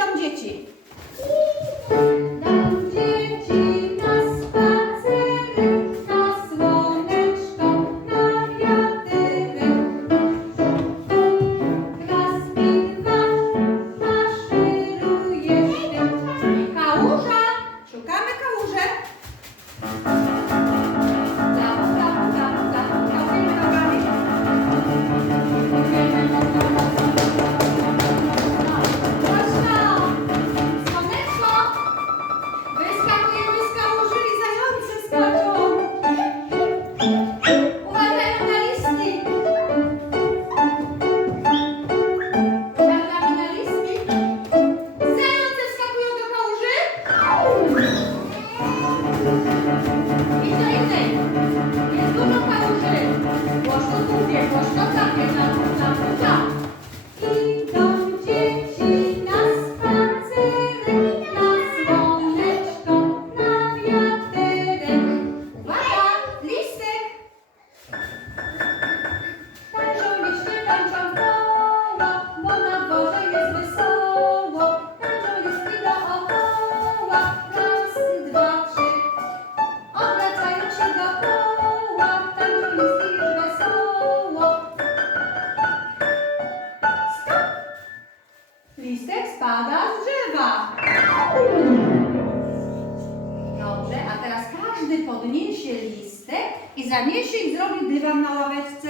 Idą dzieci. Idą dzieci na spacery, na słoneczko, na wiaterek. Raz i dwa maszeruje świat. Kałuża! Szukamy kałuże. Kałujemy nogami. Wyskakujemy z kałuży i zające skaczą. Uważajmy na listki. Uważamy na listki. Zające wskakują do kałuży. I do innej. Jest dużo kałuży. Głośno tupie, głośno kapie, tam. Idą dzieci na spacerek, na słoneczko, na wiaterek. Uwaga, listek! Tańczą liście, tańczą koła, bo na dworze jest wesoło. Tańczą listki dookoła, raz, dwa, trzy. Obracają się dookoła, tańczą listki już wesoło. Stop! Listek spada z drzewa. Dobrze, a teraz każdy podniesie listek i zaniesie i zrobi dywan na ławeczce.